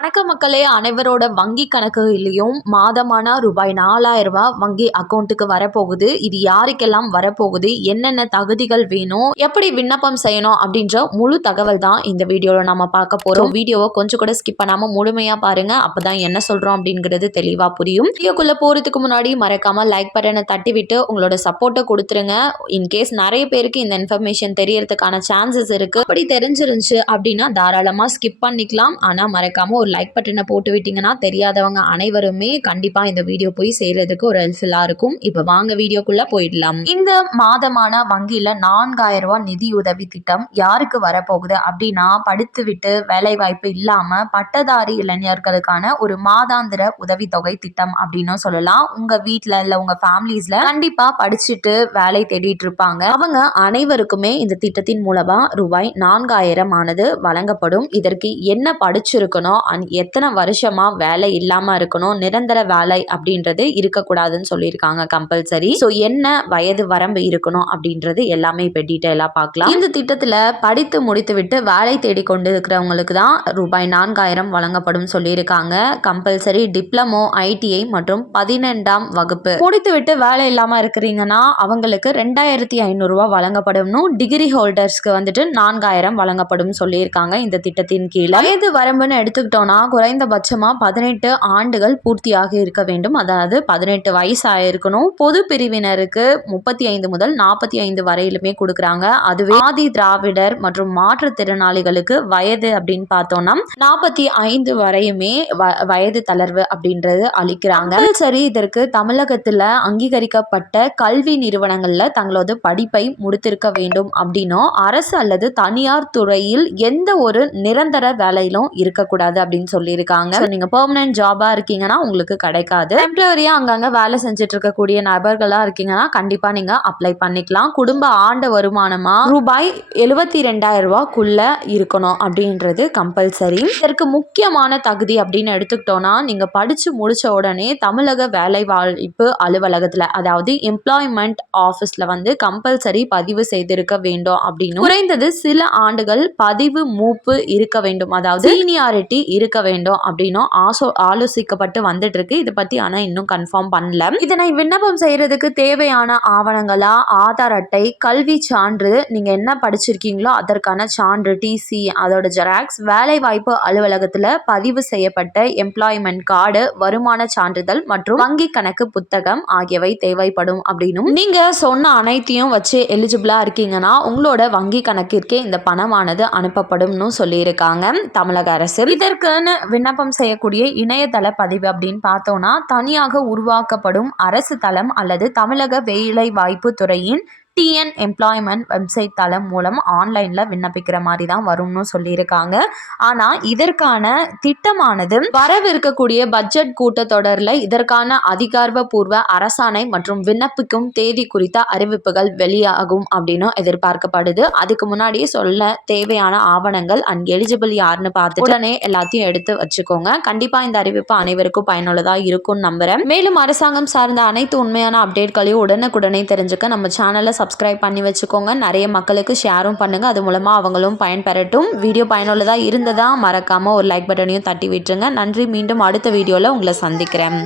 வணக்க மக்களே, அனைவரோட வங்கி கணக்குலையும் மாதமான ரூபாய் 4000 வங்கி அக்கௌண்ட்டுக்கு வரப்போகுது. இது யாருக்கெல்லாம் வரப்போகுது, என்னென்ன தகுதிகள் வேணும், எப்படி விண்ணப்பம் செய்யணும் அப்படின்ற முழு தகவல் தான் இந்த வீடியோவில் நம்ம பார்க்க போறோம். வீடியோவை கொஞ்சம் கூட ஸ்கிப் பண்ணாம முழுமையா பாருங்க. அப்பதான் என்ன சொல்றோம் அப்படிங்கிறது தெளிவா புரியும். வீடியோக்குள்ள போறதுக்கு முன்னாடி மறக்காம லைக் பட்டனை தட்டி விட்டு உங்களோட சப்போர்ட்டை கொடுத்துருங்க. இன்கேஸ் நிறைய பேருக்கு இந்த இன்ஃபர்மேஷன் தெரியறதுக்கான சான்சஸ் இருக்கு. அப்படி தெரிஞ்சிருந்துச்சு அப்படின்னா தாராளமா ஸ்கிப் பண்ணிக்கலாம். ஆனா மறக்காம ஒரு லைக் பட்டனை போட்டு விட்டீங்கன்னா தெரியாதவங்க அனைவருமே கண்டிப்பா இந்த வீடியோ போய் சேர்றதுக்கு ஒரு ஹெல்ப்ஃபுல்லா இருக்கும். இப்ப வாங்க வீடியோக்குள்ள போயிடலாம். இந்த மாதமான வங்கியில 4000 ரூபாய் நிதியுதவி திட்டம் யாருக்கு வரப்போகுது அப்படின்னா, படித்து விட்டு வேலை வாய்ப்பு இல்லாம பட்டதாரி இளைஞர்களுக்கான ஒரு மாதாந்திர உதவித்தொகை திட்டம் அப்படின்னு சொல்லலாம். உங்க வீட்டுல இல்ல உங்க ஃபேமிலிஸ்ல கண்டிப்பா படிச்சுட்டு வேலை தேடிட்டு இருப்பாங்க. அவங்க அனைவருக்குமே இந்த திட்டத்தின் மூலமா ரூபாய் 4000 ஆனது வழங்கப்படும். இதற்கு என்ன படிச்சிருக்கணும், எத்தனை வருஷமா வேலை இல்லாம இருக்கணும், நிரந்தர வேலை அப்படின்றது இருக்கக்கூடாதுன்னு சொல்லியிருக்காங்க கம்பல்சரி. ஸோ என்ன வயது வரம்பு இருக்கணும் அப்படின்றது எல்லாமே இப்போ டீட்டெயிலாக பார்க்கலாம். இந்த திட்டத்தில் படித்து முடித்து விட்டு வேலை தேடி கொண்டு இருக்கிறவங்களுக்கு தான் ரூபாய் 4000 வழங்கப்படும் சொல்லியிருக்காங்க. கம்பல்சரி டிப்ளமோ, ஐடிஐ மற்றும் 12ஆம் வகுப்பு முடித்து விட்டு வேலை இல்லாமல் இருக்கிறீங்கன்னா அவங்களுக்கு 2500 ரூபாய் வழங்கப்படும். டிகிரி ஹோல்டர்ஸ்க்கு வந்துட்டு 4000 வழங்கப்படும் சொல்லியிருக்காங்க. இந்த திட்டத்தின் கீழே வயது வரம்புன்னு எடுத்துக்கிட்டோம்னா குறைந்தபட்சமா 18 ஆண்டுகள் பூர்த்தியாக இருக்க வேண்டும். அதாவது 18 வயசு ஆயிருக்கணும். பொது பிரிவினருக்கு 35 முதல் 45 வரையிலுமே கொடுக்குறாங்க. அதுவே ஆதி திராவிடர் மற்றும் மாற்றுத்திறனாளிகளுக்கு வயது அப்படின்னு பார்த்தோம்னா 45 வரையுமே வயது தளர்வு அப்படின்றது அளிக்கிறாங்க. சரி, இதற்கு தமிழகத்துல அங்கீகரிக்கப்பட்ட கல்வி நிறுவனங்கள்ல தங்களது படிப்பை முடித்திருக்க வேண்டும் அப்படின்னும், அரசு அல்லது தனியார் துறையில் எந்த ஒரு நிரந்தர வேலையிலும் இருக்கக்கூடாது அப்படின்னு சொல்லியிருக்காங்க. நீங்க பெர்மனன்ட் ஜாபா இருக்கீங்கன்னா உங்களுக்கு கிடைக்காது. டெம்பரரியா அங்கங்க வேலை செஞ்சுட்டு இருக்கக்கூடிய நபர்களா இருக்கீங்கன்னா கண்டிப்பா நீங்க அப்ளை பண்ணிக்கலாம். குடும்ப ஆண்டு வருமானமா ரூபாய் 72,000 ரூபாய்க்குள்ள இருக்கணும் அப்படின்றது கம்பல்சரி. இதற்கு முக்கியமான தகுதி அப்படின்னு எடுத்துக்கிட்டோம்னா, நீங்க படிச்சு முடிச்ச உடனே தமிழக வேலை வாய்ப்பு அலுவலகத்துல, அதாவது எம்ப்ளாய்மெண்ட் ஆபீஸ்ல வந்து கம்பல்சரி பதிவு செய்திருக்க வேண்டும் அப்படின்னு, குறைந்தது சில ஆண்டுகள் பதிவு மூப்பு இருக்க வேண்டும், அதாவது சீனியாரிட்டி இருக்க வேண்டும் அப்படின்னு ஆலோசிக்கப்பட்டு வந்துட்டு இருக்கு. இதை பத்தி ஆனா இன்னும் கன்ஃபார்ம் பண்ணல. இதனை விண்ணப்பம் செய்யறதுக்கு தேவையான ஆவணங்களா ஆதார் அட்டை, கல்வி சான்று, நீங்க என்ன படிச்சிருக்கீங்களோ அதற்கான சான்று, டிசி, அதோட ஜெராக்ஸ், வேலை வாய்ப்பு அலுவலகத்துல பதிவு செய்யப்பட்ட எம்ப்ளாய்மெண்ட் கார்டு, வருமான சான்றிதழ் மற்றும் வங்கி கணக்கு புத்தகம் ஆகியவை தேவைப்படும் அப்படின்னும், நீங்க சொன்ன அனைத்தையும் வச்சு எலிஜிபிளா இருக்கீங்கன்னா உங்களோட வங்கி கணக்கிற்கே இந்த பணமானது அனுப்பப்படும் சொல்லியிருக்காங்க தமிழக அரசு. இதற்குன்னு விண்ணப்பம் செய்யக்கூடிய இணையதள பதிவு அப்படின்னு பார்த்தோம்னா, தனியாக உருவாக்கப்படும் அரசு தளம் அல்லது தமிழக வேலை வாய்ப்பு துறையின் டிஎன் எம்ப்ளாய்மெண்ட் வெப்சைட் தளம் மூலம் ஆன்லைன்ல விண்ணப்பிக்கிற மாதிரி தான் வரும்னு சொல்லியிருக்காங்க. ஆனா இதற்கான திட்டமானது வரவிருக்கக்கூடிய பட்ஜெட் கூட்டத்தொடரில் இதற்கான அதிகாரப்பூர்வ அரசாணை மற்றும் விண்ணப்பிக்கும் தேதி குறித்த அறிவிப்புகள் வெளியாகும் அப்படின்னு எதிர்பார்க்கப்படுது. அதுக்கு முன்னாடியே சொல்ல தேவையான ஆவணங்கள் அண்ட் எலிஜிபிள் யாருன்னு பார்த்து உடனே எல்லாத்தையும் எடுத்து வச்சுக்கோங்க. கண்டிப்பா இந்த அறிவிப்பு அனைவருக்கும் பயனுள்ளதா இருக்கும்னு நம்புறேன். மேலும் அரசாங்கம் சார்ந்த அனைத்து உண்மையான அப்டேட்களையும் உடனுக்குடனே தெரிஞ்சுக்க நம்ம சேனலை சப்ஸ்கிரைப் பண்ணி வச்சுக்கோங்க. நிறைய மக்களுக்கு ஷேரும் பண்ணுங்க. அது மூலமா அவங்களும் பயன்பெறட்டும். வீடியோ பயனுள்ளதா இருந்ததா மறக்காம ஒரு லைக் பட்டனையும் தட்டி விட்டுருங்க. நன்றி. மீண்டும் அடுத்த வீடியோல உங்களை சந்திக்கிறேன்.